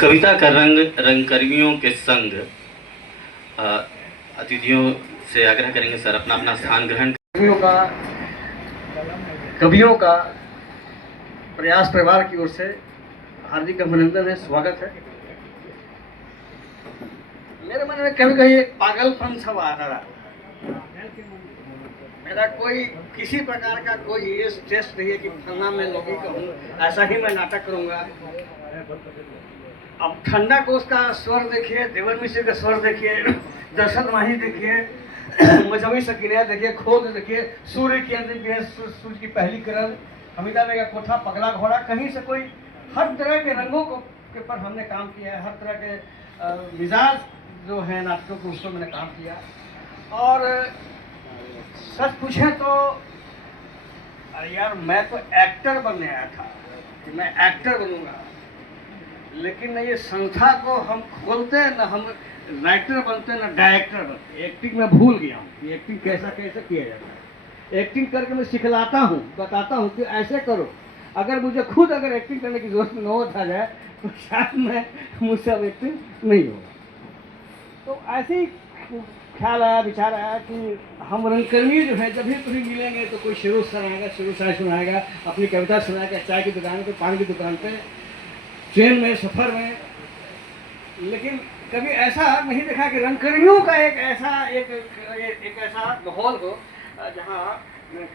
कविता का रंग रंगकर्मियों के संग। अतिथियों से आग्रह करेंगे सर अपना अपना स्थान ग्रहण। कवियों का प्रयास परिवार की ओर से हार्दिक अभिनंदन है, स्वागत है। मेरे मन में कभी कभी एक पागलपन सब आ रहा, मेरा कोई किसी प्रकार का कोई ये स्ट्रेस नहीं है कि फलना मैं लोगी कहूँ, ऐसा ही मैं नाटक करूँगा। अब ठंडा कोस का स्वर देखिए, देवर मिश्र का स्वर देखिए, दर्शन माही देखिए, मजहबी सकीना देखिए, खोद देखिए, सूर्य की अंदर सूर्य की पहली किरण, हमीदा बेग का कोठा, पगला घोड़ा, कहीं से कोई हर तरह के रंगों को के पर हमने काम किया है, हर तरह के मिजाज जो है नाटकों को उसको मैंने काम किया। और सच पूछें तो अरे यार मैं तो एक्टर बनने आया था कि मैं एक्टर बनूंगा, लेकिन न ये संस्था को हम खोलते न हम राइटर बनते न डायरेक्टर बनते। एक्टिंग में भूल गया हूँ कि एक्टिंग कैसा कैसे किया जाता है। एक्टिंग करके मैं सिखलाता हूँ, बताता हूँ कि ऐसे करो। अगर मुझे खुद अगर एक्टिंग करने की जरूरत न हो जाए तो शायद मैं मुझसे अब एक्टिंग नहीं होगा। तो ऐसे ही ख्याल आया, विचार आया कि हम रंगकर्मी जो है जब भी कभी मिलेंगे तो कोई शेरो सुनाएगा, शेरो शायर सुनाएगा, अपनी कविता सुनाएगा, चाय की दुकान पे, पानी की दुकान पे, ट्रेन में, सफ़र में। लेकिन कभी ऐसा नहीं देखा कि रंगकर्मियों का एक ऐसा माहौल हो जहाँ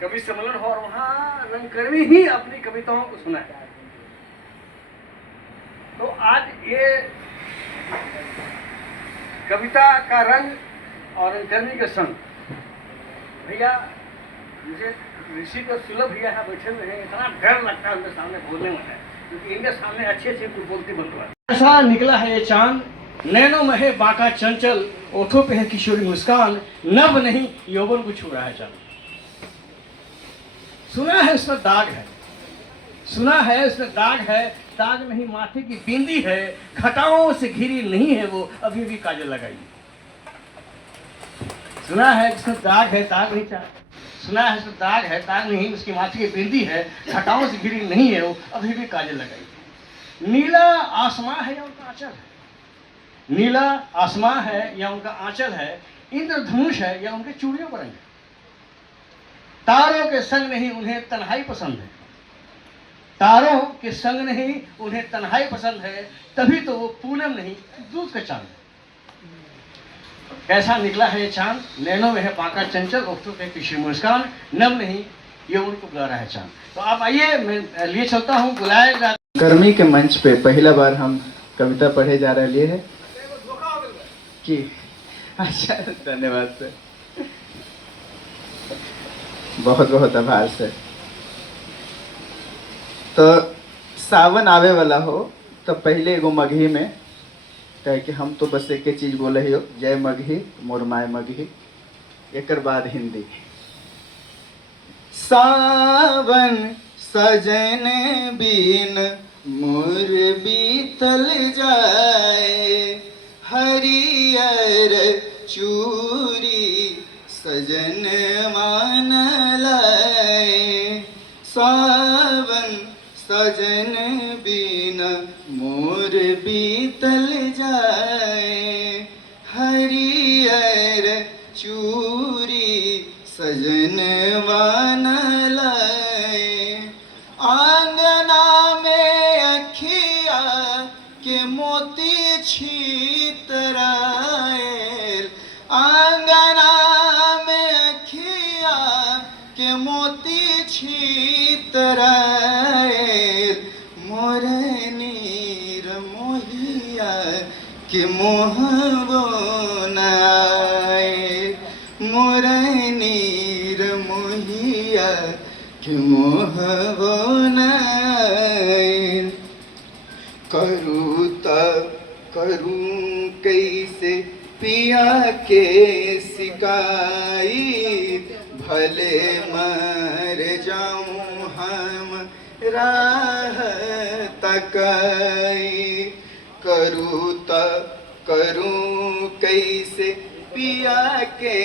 कवि सम्मेलन हो और वहाँ रंगकर्मी ही अपनी कविताओं को सुनाए। तो आज ये कविता का रंग और रंगकर्मी के संग, भैया मुझे ऋषि को सुलभ भैया यहाँ बैठे हुए हैं, इतना डर लगता है उनके सामने बोलने में है, क्योंकि इनके सामने अच्छे अच्छे बोलती बनता है। ऐसा निकला है ये चांद, नैनों में है बांका चंचल, ओठों पे है किशोरी मुस्कान, नभ नहीं यौवन को छू रहा है चांद। सुना है उसमें दाग है, सुना है उसमें दाग है, दाग नहीं माथे की बिंदी है, खटाओं से घिरी नहीं है वो अभी भी काजल लगाई। सुना है उसमें दाग है, दाग नहीं चाह, सुना है उसमें दाग है, दाग नहीं, उसकी माथे की बिंदी है, खटाओं से घिरी नहीं है वो अभी भी काजल लगाई। नीला आसमां है या उनका आंचल है, नीला आसमां है या उनका आंचल है, इंद्रधनुष है या उनके चूड़ियों पर है। तारों के संग नहीं उन्हें तन्हाई पसंद है, तारों के संग नहीं उन्हें तन्हाई पसंद है, तभी तो वो पूनम नहीं दूध का चांद। कैसा निकला है ये चांद, नैनों में है बांका चंचल, ओठों पे किशोरी मुस्कान, नम नहीं ये उनको बुला रहा है चांद। तो आप आइए, मैं लिए चलता हूँ, बुलाए जा कर्मी के मंच पे पहला बार हम कविता पढ़े जा रहे हैं कि अच्छा, धन्यवाद सर, बहुत बहुत आभार सर। तो सावन आवे वाला हो तो पहले एगो मगही में कहे कि हम तो बस एक चीज बोले ही हो, जय मगही मोर माय मगही, एक बाद हिंदी। सावन सजन बीन मोर बीतल जाए, हरियर चूरी सजन मान लाए। सावन सजन बीन मोर बीतल जाए, हरियर चूरी सजन मान लाए। आंगना में अखिया के मोती छितराए, आंगना मोहबो नाए मोर नीर मोहिया के मोहबो नाए करूँ तब करूँ कैसे पिया के शिकायत भले मर जाऊं हम राह तकाई करूँ तब करूँ कैसे पिया के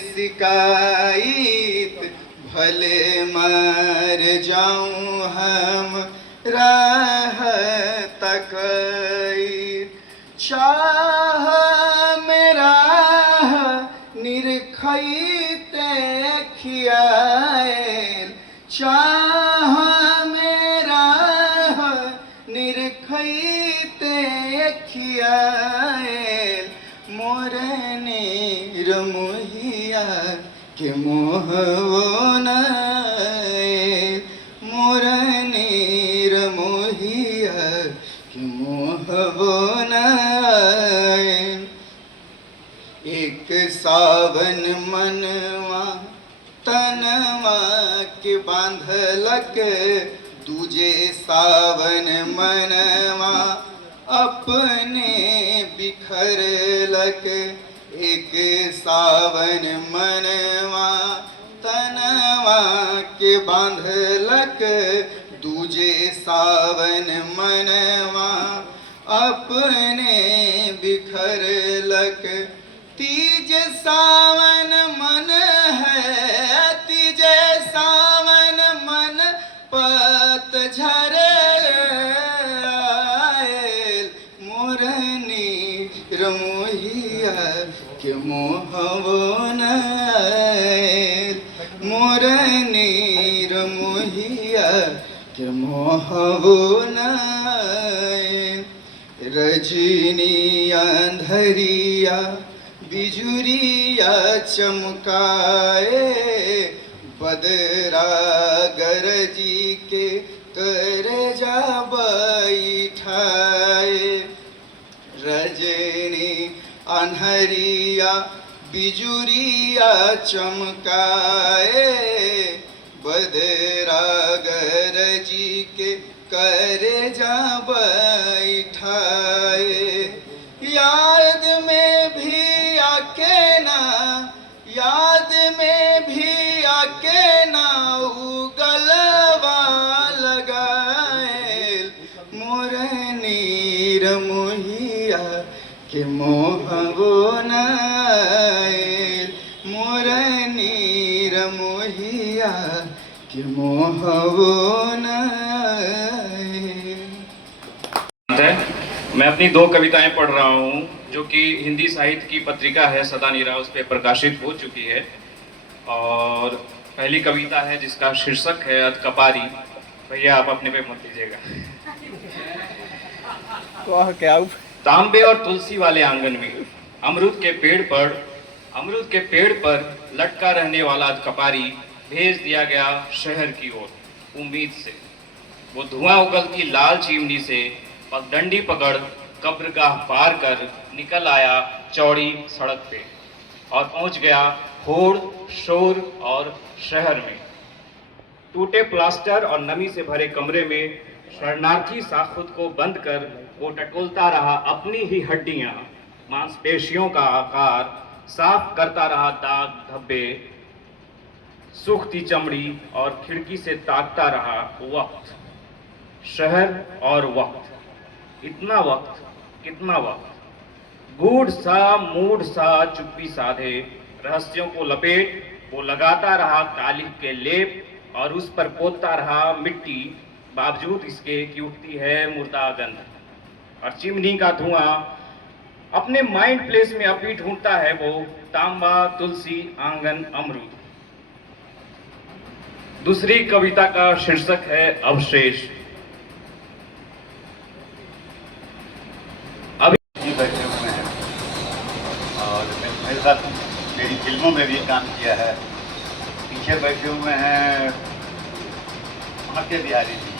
शिकायत भले मर जाऊं हम राह तकाई चाह मेरा निरखैते खियाल चाह मेरा निरखैते खियाल मोर नीर मोहिया के मोहबो नाए मोर नीर मोहिया के मोहबो नाए एक सावन मनवा तनवा के बांधलक दूजे सावन मनवा अपने बिखरलक एक सावन मनवा तनवा के बांधलक दूजे सावन मनवा अपने बिखरलक तीज सावन मन है तीज सावन मन पतझर आयल मोर नीर मोहिया के मोहबो नाए मोर नीर मोहिया के मोहबो नाए रजनी अंधरिया बिजुरिया चमकाए बदरा गरजी के कर जा बैठाए रजनी अन्हरिया बिजुरिया चमकाए बदरा गरजी के कर जा बैठाए याद में भी आके ना याद में भी आके ना गलवा लगाए मोर नीर मोहिया के मोहबो नाए मोर नीर मोहिया के मोहबो नाए। मैं अपनी दो कविताएं पढ़ रहा हूं जो कि हिंदी साहित्य की पत्रिका है सदा नीरा उस पर प्रकाशित हो चुकी है। और पहली कविता है जिसका शीर्षक है अधकपारी। भैया आप अपने पे मत लीजिएगा। तांबे और तुलसी वाले आंगन में अमरूद के पेड़ पर लटका रहने वाला अधकपारी भेज दिया गया शहर की ओर उम्मीद से। वो धुआं उगलती लाल चिमनी से पगडंडी पकड़ कब्रगाह पार कर निकल आया चौड़ी सड़क पे और पहुंच गया होड़ शोर और शहर में। टूटे प्लास्टर और नमी से भरे कमरे में शरणार्थी सा खुद को बंद कर वो टटोलता रहा अपनी ही हड्डियां, मांसपेशियों का आकार साफ करता रहा दाग धब्बे, सूखती चमड़ी और खिड़की से ताकता रहा वक्त। शहर और वक्त, इतना वक्त, कितना वक्त। गूढ़ सा मूढ़ सा चुप्पी साधे रहस्यों को लपेट वो लगाता रहा कालिख के लेप और उस पर पोतता रहा मिट्टी, बावजूद इसके कि उठती है मुर्दा गंध। और चिमनी का धुआं अपने माइंड प्लेस में अभी ढूंढता है वो तांबा तुलसी आंगन अमरूद। दूसरी कविता का शीर्षक है अवशेष। बैठे हुए हैं और मेरे साथ मेरी फिल्मों में भी काम किया है। पीछे बैठे हुए हैं महत्या बिहारी जी,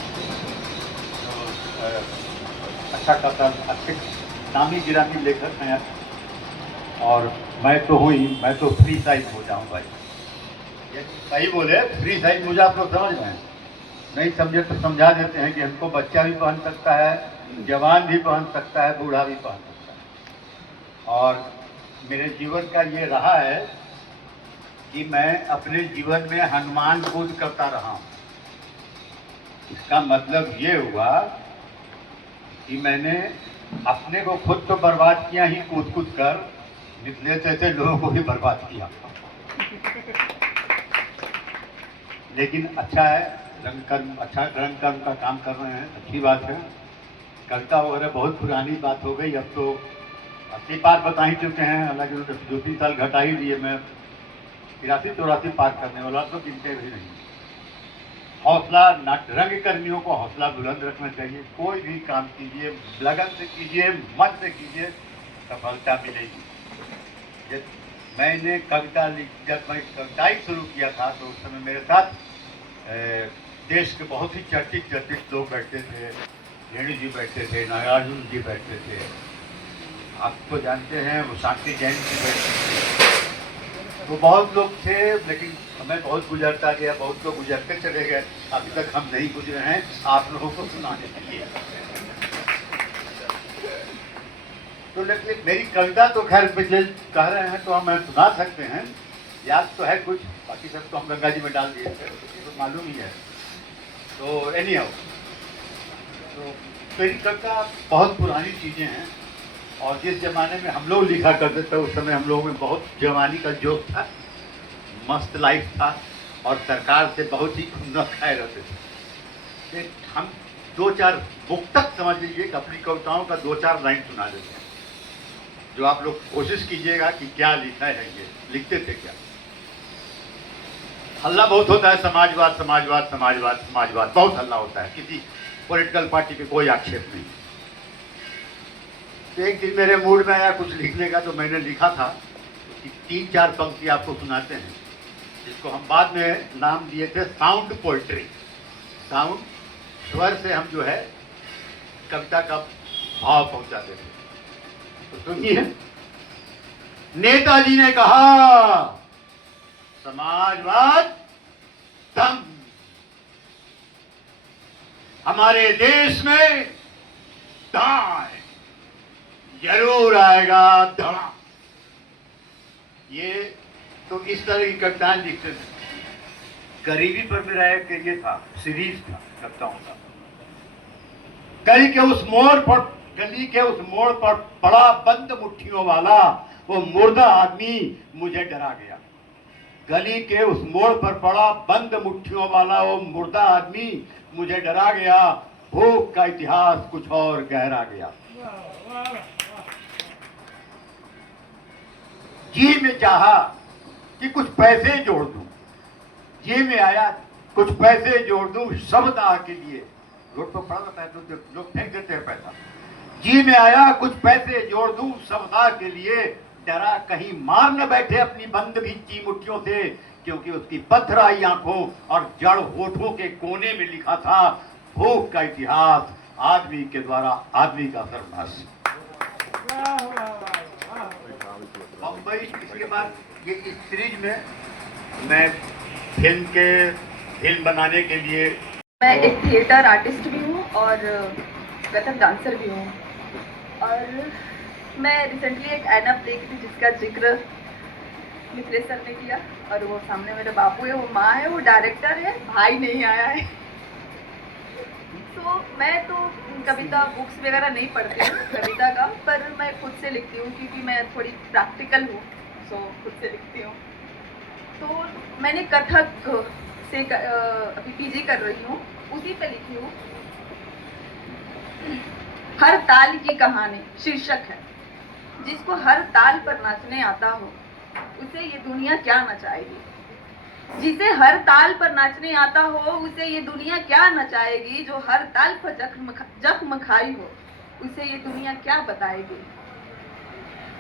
तो अच्छा खासा अच्छे नामी गिरामी लेखक हैं और मैं तो हूँ ही, मैं तो फ्री साइज हो जाऊँ भाई। ये सही बोले, फ्री साइज मुझे आप लोग समझ रहे हैं? नहीं समझे तो समझा देते हैं कि हमको बच्चा भी पहन सकता है, जवान भी पहन सकता है, बूढ़ा भी पहन सकता है। और मेरे जीवन का ये रहा है कि मैं अपने जीवन में हनुमान कूद करता रहा हूँ। इसका मतलब ये हुआ कि मैंने अपने को खुद तो बर्बाद किया ही कूद कूद कर, निकले तैसे लोगों को भी बर्बाद किया। लेकिन अच्छा है, रंग कर्म, अच्छा रंग कर्म का काम कर रहे हैं, अच्छी बात है। कविता वगैरह बहुत पुरानी बात हो गई, अब तो 80 पार बता ही चुके हैं, हालांकि 2-3 साल घटा ही दिए। मैं 83-84 पार करने वाला तो गिनते भी नहीं। हौसला, रंग कर्मियों को हौसला बुलंद रखना चाहिए। कोई भी काम कीजिए, लगन से कीजिए, मन से कीजिए, सफलता मिलेगी। मैंने कविता जब मैं कविताई शुरू किया था तो उस समय मेरे साथ देश के बहुत ही चर्चित लोग बैठते थे। रेणु जी बैठते थे, नागार्जुन जी बैठते थे, आप तो जानते हैं, वो शांति जैन जी बैठते थे। तो बहुत लोग थे, लेकिन समय बहुत गुजरता गया, बहुत लोग गुजरते चले गए। अभी तक हम नहीं गुजरे हैं आप लोगों को सुनाने के लिए। तो लेकिन मेरी कविता तो खैर पिछले कह रहे हैं तो हम सुना सकते हैं, याद तो है कुछ, बाकी सब तो हम गंगा जी में डाल दिए थे, तो मालूम ही है। तो एनी हाउ, तो मेरी कविता बहुत पुरानी चीज़ें हैं, और जिस ज़माने में हम लोग लिखा करते थे उस समय हम लोगों में बहुत जवानी का जोश था, मस्त लाइफ था, और सरकार से बहुत ही खुन्नस खाए रहते थे। हम 2-4 बुक तक समझ लीजिए कि अपनी कविताओं का 2-4 लाइन सुना देते हैं, जो आप लोग कोशिश कीजिएगा कि क्या लिखा है, ये लिखते थे क्या। हल्ला बहुत होता है, समाजवाद समाजवाद समाजवाद समाजवाद, बहुत हल्ला होता है, किसी पॉलिटिकल पार्टी पे कोई आक्षेप नहीं। तो एक दिन मेरे मूड में आया कुछ लिखने का, तो मैंने लिखा था कि 3-4 पंक्ति आपको सुनाते हैं, जिसको हम बाद में नाम दिए थे साउंड पोइट्री। साउंड, स्वर से हम जो है कविता का भाव पहुंचाते थे। तो सुनिए, नेताजी ने कहा समाजवाद दम, हमारे देश में दाएं जरूर आएगा धड़ा। ये तो इस तरह की कविताएं लिखते थे। गरीबी पर मेरा एक ये था, सीरीज था कविताओं का। गली के उस मोड़ पर बड़ा बंद मुट्ठियों वाला वो मुर्दा आदमी मुझे डरा गया। गली के उस मोड़ पर बड़ा बंद मुट्ठियों वाला वो मुर्दा आदमी मुझे डरा गया। भूख का इतिहास कुछ और गहरा गया। जी में चाहा कि कुछ पैसे जोड़ दूं, जी में आया कुछ पैसे जोड़ दूं शब्दाह के लिए। रोड पर पड़ा रहता है तो लोग फेंक देते हैं पैसा। जी में आया कुछ पैसे जोड़ दूं शब्दाह के लिए, डरा कहीं मार न बैठे अपनी बंद भींची मुट्ठियों से, क्योंकि उसकी पथराई आंखों और जड़ होठों के कोने में लिखा था भूख का इतिहास, आदमी के द्वारा आदमी का सर्वनाश। बम्बई, इसके बाद ये इस सीरीज में मैं फिल्म बनाने के लिए, मैं एक थिएटर आर्टिस्ट भी हूँ और कथक डांसर भी हूँ। और मैं रिसेंटली एक एनअप देखी थी जिसका जिक्र मिथिलेश सर ने किया, और वो सामने मेरे बापू है, वो माँ है, वो डायरेक्टर है, भाई नहीं आया है। तो मैं तो कविता बुक्स वगैरह नहीं पढ़ती हूँ कविता का, पर मैं खुद से लिखती हूँ क्योंकि मैं थोड़ी प्रैक्टिकल हूँ, सो खुद से लिखती हूँ। तो मैंने कथक से अभी पीजी कर रही हूँ, उसी पे लिखी हूँ। हर ताल की कहानी शीर्षक है। जिसको हर ताल पर नाचने आता हो उसे ये दुनिया क्या नचाएगी। जिसे हर ताल पर नाचने आता हो उसे ये दुनिया क्या नचाएगी। जो हर ताल पर जख्म खाई हो उसे ये दुनिया क्या बताएगी।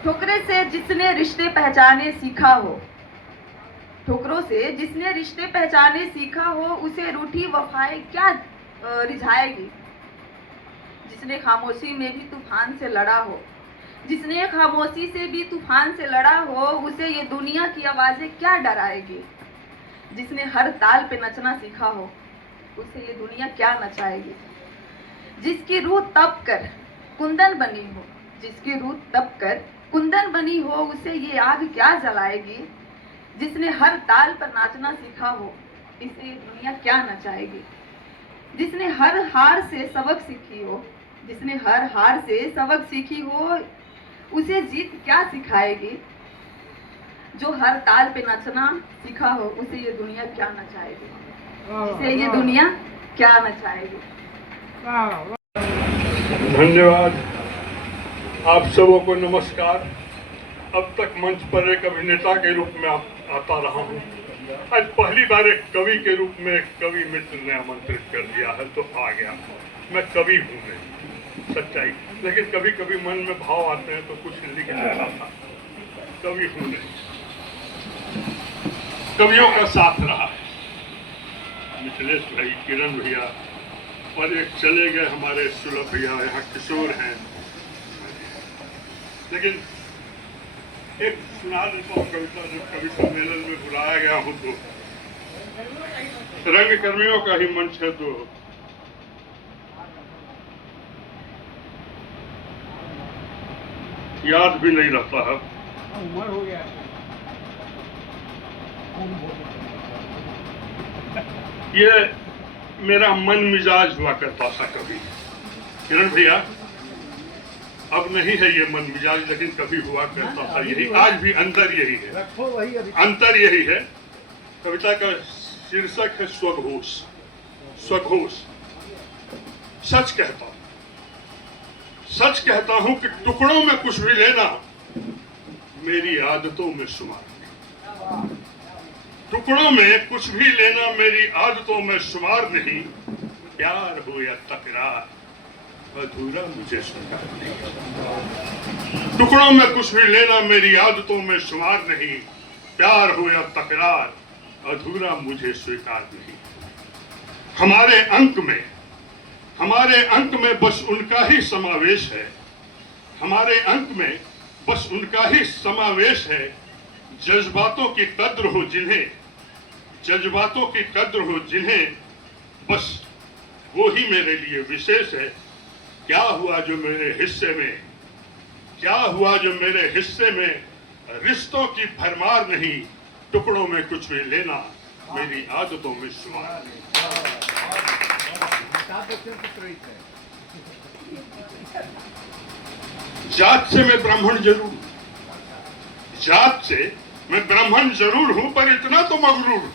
ठोकरे से जिसने रिश्ते पहचाने सीखा हो, ठोकरों से जिसने रिश्ते पहचाने सीखा हो उसे रूठी वफाएं क्या रिझाएगी। जिसने खामोशी में भी तूफान से लड़ा हो, जिसने खामोशी से भी तूफान से लड़ा हो, उसे ये दुनिया की आवाजें क्या डराएगी। जिसने हर ताल पे नचना सीखा हो, उसे ये दुनिया क्या नचाएगी। जिसकी रूह तप कर कुंदन बनी हो, जिसकी रूह तप कर कुंदन बनी हो, उसे ये आग क्या जलाएगी। जिसने हर ताल पर नाचना सीखा हो, इसे ये दुनिया क्या नचाएगी। जिसने हर हार से सबक सीखी हो, जिसने हर हार से सबक सीखी हो, उसे जीत क्या सिखाएगी। जो हर ताल पे नचना सीखा हो, उसे ये दुनिया क्या नचाएगी। इसे ये दुनिया क्या नचाएगी। धन्यवाद। आप सबों को नमस्कार। अब तक मंच पर एक अभिनेता के रूप में आता रहा हूँ। आज पहली बार एक कवि के रूप में एक कवि मित्र ने आमंत्रित कर दिया है तो आ गया। मैं कवि हूँ नहीं, सच्चाई, लेकिन कभी कभी मन में भाव आते हैं तो कुछ लिख देता था। कवि हूँ नहीं, कवियों का साथ रहा है। मिथिलेश भाई, किरण भैया और एक चले गए हमारे सुलभ भैया, यहाँ किशोर हैं। लेकिन एक सुना देता हूँ कविता, जब कवि सम्मेलन में बुलाया गया हूँ तो रंग कर्मियों का ही मंच है तो याद भी नहीं रहता है। उम्र हो गया। ये मेरा मन मिजाज हुआ करता था कभी, किरण भैया। अब नहीं है ये मन मिजाज, लेकिन कभी हुआ करता था यही। आज भी अंतर यही है, अंतर यही है। कविता का शीर्षक है स्वघोष। स्वघोष। सच कहता हूं, सच कहता हूं कि टुकड़ों में कुछ भी लेना मेरी आदतों में शुमार नहीं। टुकड़ों में कुछ भी लेना मेरी आदतों में शुमार नहीं। प्यार हो या तकरार, अधूरा मुझे स्वीकार नहीं। टुकड़ों में कुछ भी लेना मेरी आदतों में शुमार नहीं। प्यार हो या तकरार, अधूरा मुझे स्वीकार नहीं। हमारे अंक में बस उनका ही समावेश है। हमारे अंक में बस उनका ही समावेश है। जज्बातों की कद्र हो जिन्हें, जज्बातों की कद्र हो जिन्हें, बस वो ही मेरे लिए विशेष है। क्या हुआ जो मेरे हिस्से में, क्या हुआ जो मेरे हिस्से में, रिश्तों की भरमार नहीं। टुकड़ों में कुछ भी लेना मेरी आदतों में शुमार नहीं। जात से मैं ब्राह्मण जरूर, जात से मैं ब्राह्मण जरूर हूं पर इतना तो मगरूर हूं।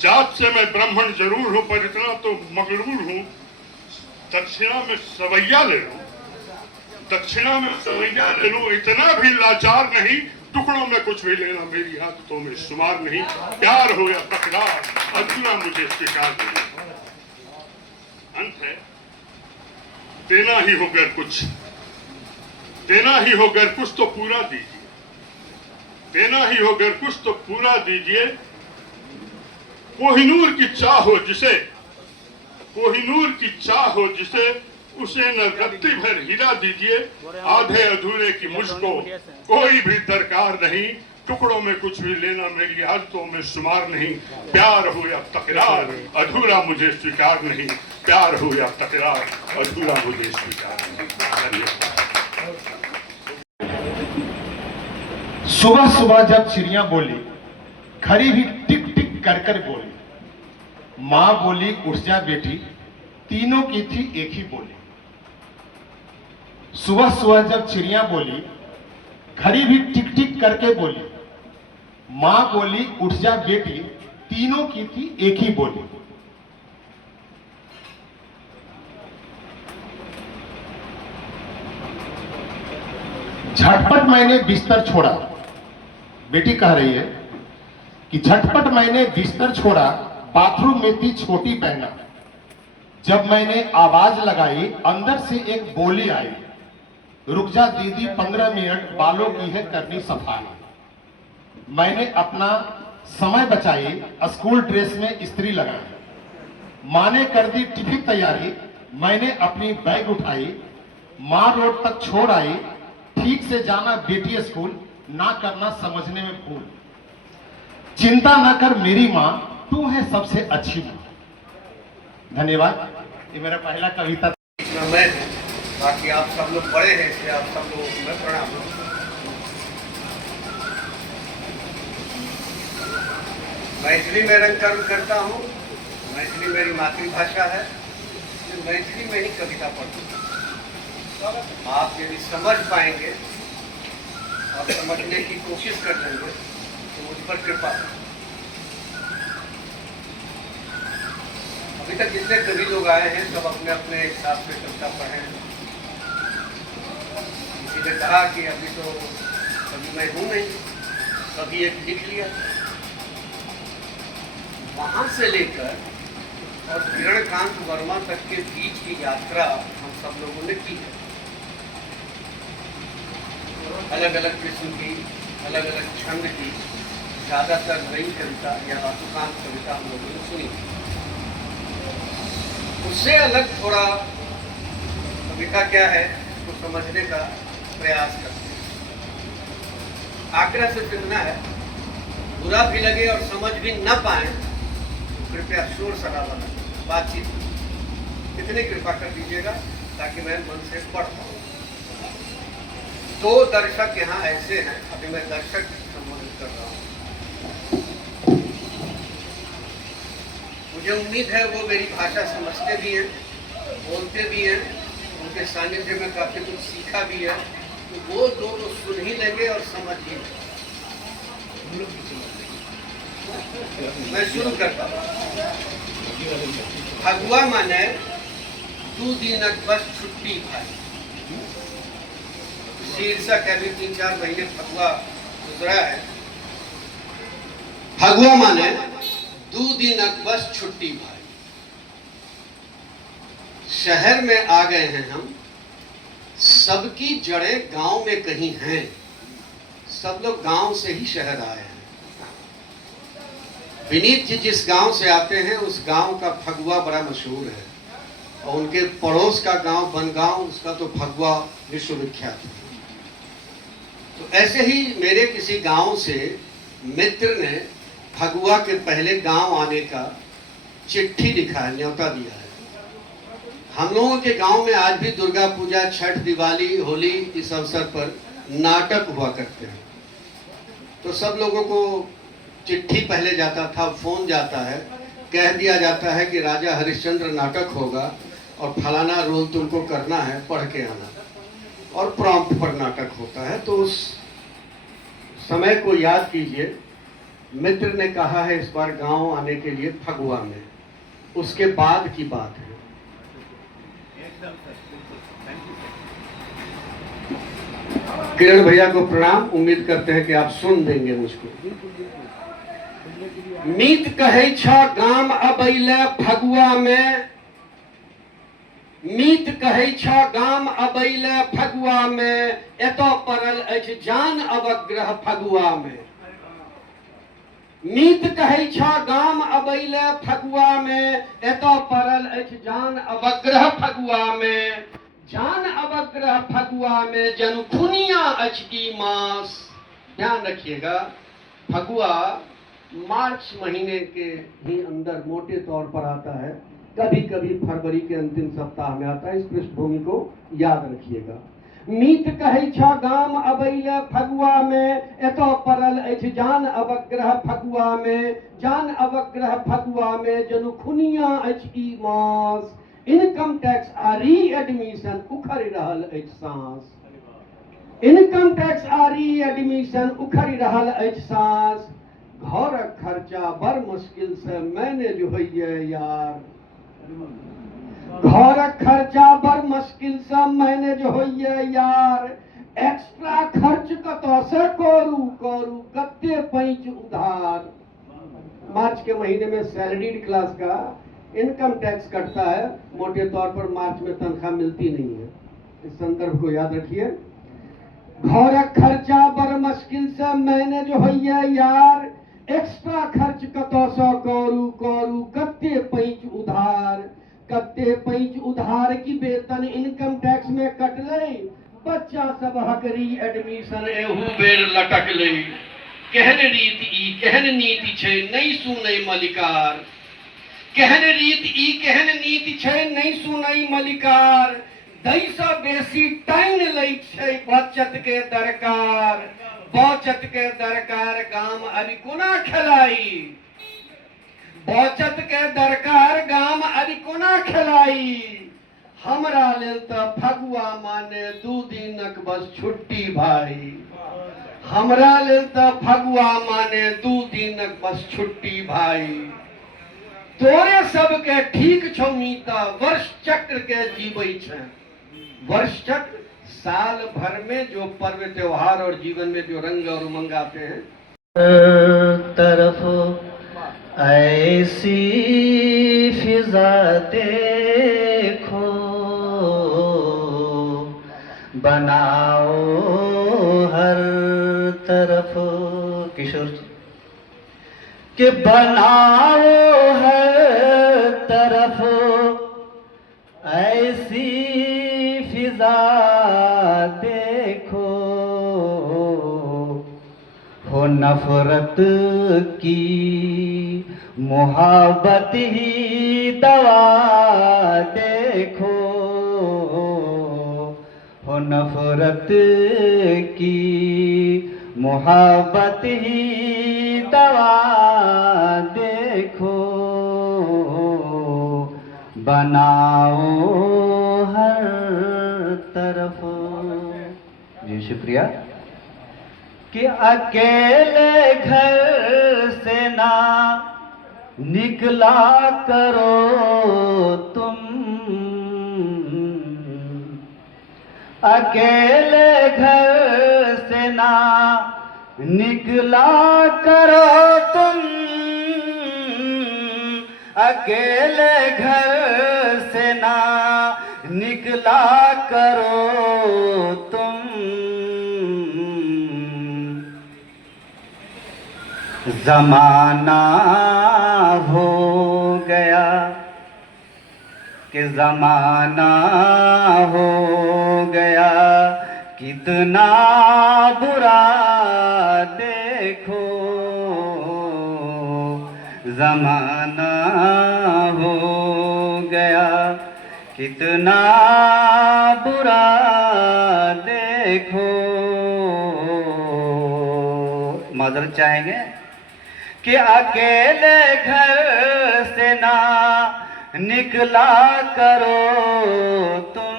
जात से मैं ब्राह्मण जरूर हूं पर इतना तो मगरूर हूं। दक्षिणा में सवैया ले लूं, दक्षिणा में सवैया ले लूं, इतना भी लाचार नहीं। टुकड़ों में कुछ भी लेना मेरी आदतों में शुमार नहीं। प्यार हो या तकरार, अधूरा मुझे स्वीकार नहीं। अंत है, देना ही हो अगर कुछ, देना ही हो अगर कुछ तो पूरा दीजिए। देना ही हो अगर कुछ तो पूरा दीजिए। कोहिनूर की चाह हो जिसे, कोहिनूर की चाह हो जिसे, उसे न रत्ती भर हीरा दीजिए। आधे अधूरे की मुझको कोई भी दरकार नहीं। टुकड़ों में कुछ भी लेना मेरी आदतों में शुमार नहीं। प्यार हो या तकरार, अधूरा मुझे स्वीकार नहीं। प्यार हो या तकरार, अधूरा मुझे स्वीकार नहीं। धन्यवाद। सुबह सुबह जब चिड़िया बोली, खरी भी टिक टिक कर कर बोली। माँ बोली उठ जा बेटी, तीनों की थी एक ही बोली। सुबह सुबह जब चिड़िया बोली, खरी भी टिक टिक करके बोली। माँ बोली उठ जा बेटी, तीनों की थी एक ही बोली। झटपट मैंने बिस्तर छोड़ा, बेटी कह रही है कि झटपट मैंने बिस्तर छोड़ा, बाथरूम में थी छोटी बहना। जब मैंने आवाज लगाई, अंदर से एक बोली आई, रुक जा दीदी 15 मिनट, बालों की है करनी सफाई। मैंने अपना समय बचाई, स्कूल ड्रेस में इस्त्री लगाई। माँ ने कर दी टिफिन तैयारी, मैंने अपनी बैग उठाई। माँ रोड तक छोड़ आई, ठीक से जाना बेटी स्कूल, ना करना समझने में भूल। चिंता न कर मेरी माँ, तू है सबसे अच्छी माँ। धन्यवाद। ये मेरा पहला कविता। मैं बाकी आप सब लोग बड़े हैं, इसलिए आप सब लोगों को मैं प्रणाम। मैथिली में रंग कर्म करता हूँ, मैथिली मेरी मातृभाषा है, मैथिली में ही कविता पढ़ती हूँ। आप यदि समझ पाएंगे और समझने की कोशिश कर लेंगे तो मुझ पर कृपा है। अभी तक जितने कवि लोग आए हैं सब अपने अपने हिसाब से कविता पढ़े हैं। किसी ने कहा कि अभी तो कभी मैं हूँ नहीं, कभी एक लिख लिया। वहां से लेकर और किरणकांत वर्मा तक के बीच की यात्रा हम सब लोगों ने की है। अलग अलग किस्म की, अलग अलग छंद की, ज्यादातर नई कविता या आसुकांत कविता हम लोगों ने सुनी। उससे अलग थोड़ा कविता क्या है उसको समझने का प्रयास करते हैं। आग्रह से सुनना है, बुरा भी लगे और समझ भी न पाए तो कृपया शोर शराबा न करें, बातचीत इतनी कृपा कर दीजिएगा ताकि मैं मन से पढ़ पाऊँ। 2 दर्शक यहाँ ऐसे हैं, अभी मैं दर्शक संबोधित कर रहा हूँ। मुझे उम्मीद है वो मेरी भाषा समझते भी हैं, बोलते भी हैं, उनके सानिध्य में काफी कुछ सीखा भी है, तो वो दोनों सुन ही लेंगे और समझ ही लेंगे। मैं शुरू करता हूँ। फगुआ माने 2 दिनक बस छुट्टी भाई। शीर्षक है, अभी 3-4 महीने फगुआ गुजरा है। फगुआ माने 2 दिनक बस छुट्टी भाई। शहर में आ गए हैं हम, सबकी जड़ें गांव में कहीं हैं। सब लोग गांव से ही शहर आए हैं। विनीत जी जिस गांव से आते हैं उस गांव का फगुआ बड़ा मशहूर है, और उनके पड़ोस का गांव बनगांव, उसका तो फगुआ विश्वविख्यात है। तो ऐसे ही मेरे किसी गांव से मित्र ने फगुआ के पहले गांव आने का चिट्ठी लिखा है, न्योता दिया है। हम लोगों के गांव में आज भी दुर्गा पूजा, छठ, दिवाली, होली इस अवसर पर नाटक हुआ करते हैं। तो सब लोगों को चिट्ठी पहले जाता था, फोन जाता है, कह दिया जाता है कि राजा हरिश्चंद्र नाटक होगा और फलाना रोल तुमको करना है, पढ़ के आना, और प्रॉम्प्ट पर नाटक होता है। तो उस समय को याद कीजिए। मित्र ने कहा है इस बार गांव आने के लिए फगुआ में, उसके बाद की बात है। किरण भैया को प्रणाम, उम्मीद करते हैं कि आप सुन देंगे मुझको। मीत कहै छ गाम अबैले फगुआ में, मीत कहै छ गाम अबैले फगुआ में, एतऽ पड़ल अछि जान अवग्रह फगुआ में। मीत कहै छ गाम अबैले फगुआ में, एतऽ पड़ल अछि जान अवग्रह फगुआ में। जान अवग्रह फगुआ में जनु खुनिया अछि की मास। ध्यान रखिएगा, फगुआ मार्च महीने के ही अंदर मोटे तौर पर आता है, कभी कभी फरवरी के अंतिम सप्ताह में आता है। इस पृष्ठभूमि को याद रखिएगा। मीत कहै छ गाम अबैले फगुआ में, एतऽ पड़ल अछि जान अवग्रह फगुआ में। जान अवग्रह फगुआ में जनु खुनिया अछि की मास। इनकम टैक्स आ रीएडमिशन उखड़ि रहल अछि सांस। इनकम टैक्स आ रीएडमिशन उखड़ि रहल अछि सांस। घरक खर्चा बड़ मुश्किल से मैनेज होइए यार। घरक खर्चा बड़ मुश्किल से मैनेज होइए यार। एक्स्ट्रा खर्च कतऽ से करू करू, कते पैंच उधार। मार्च के महीने में सैलरीड क्लास का इनकम टैक्स कटता है, मोटे तौर पर मार्च में तनख्वाह मिलती नहीं है। इस संदर्भ को याद रखिए। घरक खर्चा बड़ मुश्किल से मैनेज होइए यार। एक्स्ट्रा खर्च कतऽ से करू करू, कते पैंच उधार। कते पैंच उधार की वेतन इनकम टैक्स में कटले। बच्चा सब हकरी पैर लटक ले कहन रीत ई कहन नीति छे नहीं सुनै मलिकार कहन रीत ई कहन नीति छे नहीं सुनै मलिकार दैसा बेसी टाइन लै छे बचत के दरकार गाम अरि कोना खेलाई बचत के दरकार गाम अरि कोना खेलाई हमरा लेल त फगुआ माने 2 दिनक बस छुट्टी भाई हमरा लेल त फगुआ माने 2 दिनक बस छुट्टी भाई तोरे सबके ठीक छौ मीता वर्ष चक्र के जीवै छै वर्ष चक्र साल भर में जो पर्व त्योहार और जीवन में जो रंग और उमंग आते हैं तरफ ऐसी फिजा देखो बनाओ हर तरफ किशोर के बनाओ हर तरफ ऐसी फिजा देखो हो नफरत की मोहब्बत ही दवा देखो हो नफरत की मोहब्बत ही दवा देखो बनाओ हर तरफ। जी शुक्रिया। कि अकेले घर से ना निकला करो तुम अकेले घर से ना निकला करो तुम अकेले घर से ना निकला करो तुम ज़माना हो गया कि ज़माना हो गया कितना बुरा देखो ज़माना हो गया कितना बुरा देखो। माजरत चाहेंगे कि अकेले घर से ना निकला करो तुम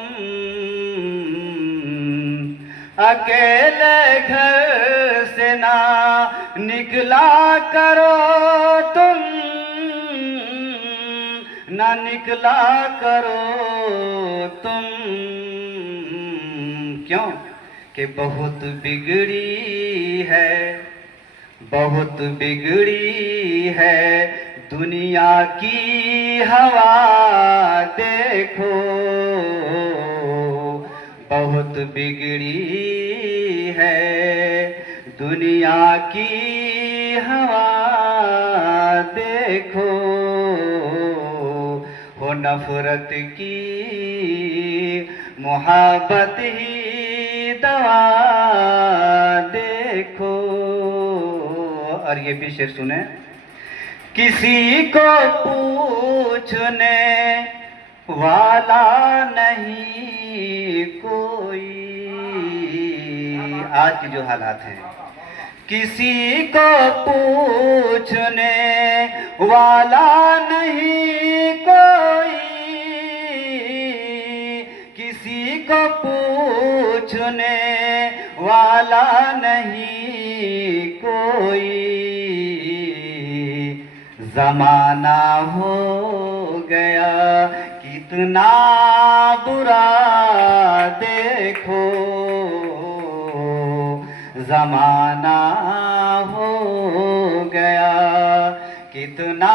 अकेले घर से ना निकला करो तुम ना निकला करो तुम। क्यों कि बहुत बिगड़ी है बहुत बिगड़ी है दुनिया की हवा देखो बहुत बिगड़ी है दुनिया की हवा देखो हो नफरत की मोहब्बत ही दवा देखो। और ये भी शेर सुने किसी को पूछने वाला नहीं कोई आज के जो हालात हैं किसी को पूछने वाला नहीं कोई किसी को पूछने वाला नहीं कोई ज़माना हो गया कितना बुरा देखो ज़माना हो गया कितना